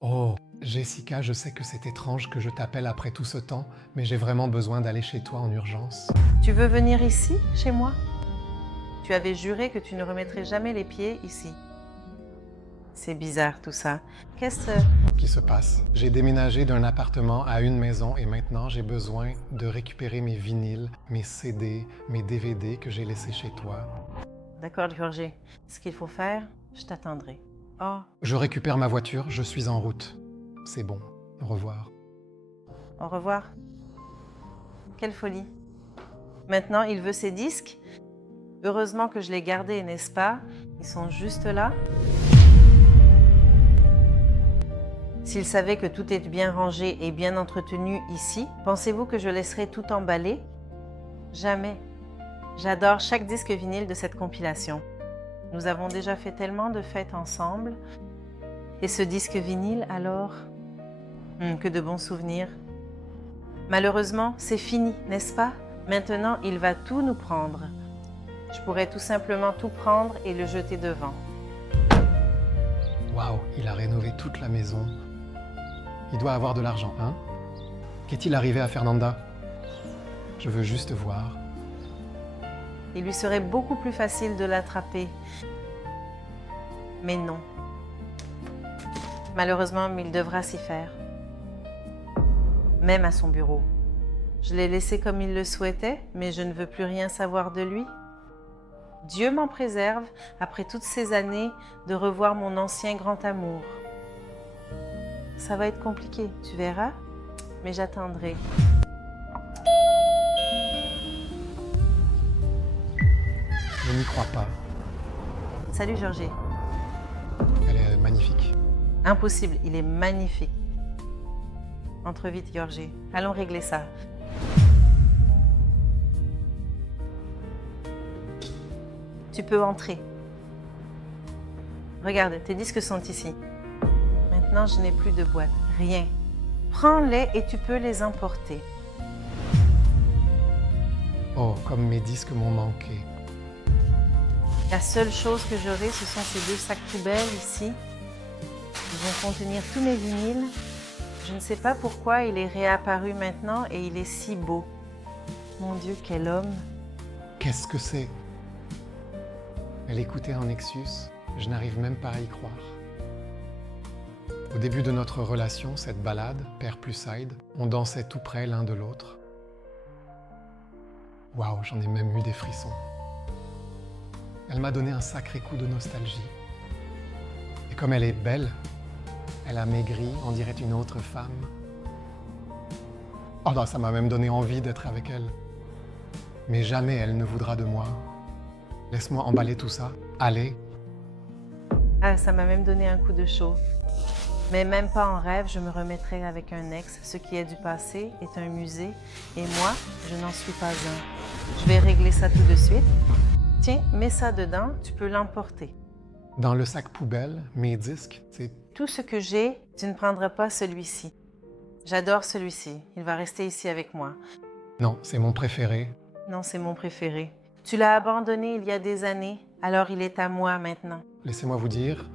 Oh, Jessica, je sais que c'est étrange que je t'appelle après tout ce temps, mais j'ai vraiment besoin d'aller chez toi en urgence. Tu veux venir ici, chez moi? Tu avais juré que tu ne remettrais jamais les pieds ici. C'est bizarre tout ça. Qu'est-ce... Qui se passe? J'ai déménagé d'un appartement à une maison et maintenant j'ai besoin de récupérer mes vinyles, mes CD, mes DVD que j'ai laissés chez toi. D'accord, Georgie. Ce qu'il faut faire, je t'attendrai. Oh, Je récupère ma voiture, je suis en route. C'est bon. Au revoir. au revoir. Quelle folie. Maintenant, il veut ses disques. Heureusement que je l'ai gardé, n'est-ce pas? Ils sont juste là. S'il savait que tout est bien rangé et bien entretenu ici, pensez-vous que je laisserais tout emballé? Jamais. J'adore chaque disque vinyle de cette compilation. Nous avons déjà fait tellement de fêtes ensemble. Et ce disque vinyle, alors? Que de bons souvenirs. Malheureusement, c'est fini, n'est-ce pas? Maintenant, il va tout nous prendre. Je pourrais tout simplement tout prendre et le jeter devant. Waouh, il a rénové toute la maison. Il doit avoir de l'argent, hein? Qu'est-il arrivé à Fernanda? Je veux juste voir. Il lui serait beaucoup plus facile de l'attraper. Mais non. Malheureusement, il devra s'y faire. Même à son bureau. Je l'ai laissé comme il le souhaitait, mais je ne veux plus rien savoir de lui. Dieu m'en préserve, après toutes ces années, de revoir mon ancien grand amour. Ça va être compliqué, tu verras, mais j'attendrai. Je n'y crois pas. Salut Georgie. Elle est magnifique. Impossible, il est magnifique. Entre vite, Georgie. Allons régler ça. Tu peux entrer. Regarde, tes disques sont ici. Maintenant, je n'ai plus de boîte. Rien. Prends-les et tu peux les emporter. Oh, comme mes disques m'ont manqué. La seule chose que j'aurai, ce sont ces deux sacs poubelles ici. Ils vont contenir tous mes vinyles. Je ne sais pas pourquoi il est réapparu maintenant et il est si beau. Mon Dieu, quel homme! Qu'est-ce que c'est? Elle écoutait en Nexus, je n'arrive même pas à y croire. Au début de notre relation, cette balade, Père plus Side, on dansait tout près l'un de l'autre. Waouh, j'en ai même eu des frissons. Elle m'a donné un sacré coup de nostalgie. Et comme elle est belle, elle a maigri, on dirait une autre femme. Oh non, ça m'a même donné envie d'être avec elle. Mais jamais elle ne voudra de moi. Laisse-moi emballer tout ça. Allez. Ah, ça m'a même donné un coup de chaud. Mais même pas en rêve, je me remettrai avec un ex. Ce qui est du passé est un musée. Et moi, je n'en suis pas un. Je vais régler ça tout de suite. Tiens, mets ça dedans, tu peux l'emporter. Dans le sac poubelle, mes disques, c'est... Tout ce que j'ai, tu ne prendras pas celui-ci. J'adore celui-ci. Il va rester ici avec moi. Non, c'est mon préféré. Non, c'est mon préféré. Tu l'as abandonné il y a des années, alors il est à moi maintenant. Laissez-moi vous dire,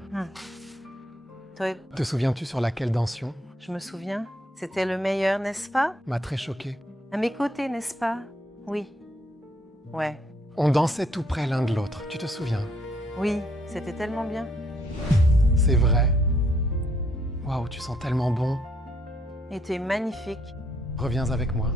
Toi, te souviens-tu sur laquelle dansions? je me souviens, c'était le meilleur, n'est-ce pas? M'a très choqué. À mes côtés, n'est-ce pas? Oui. Ouais. On dansait tout près l'un de l'autre, tu te souviens? Oui, c'était tellement bien. C'est vrai. Waouh, tu sens tellement bon. Et tu es magnifique. Reviens avec moi.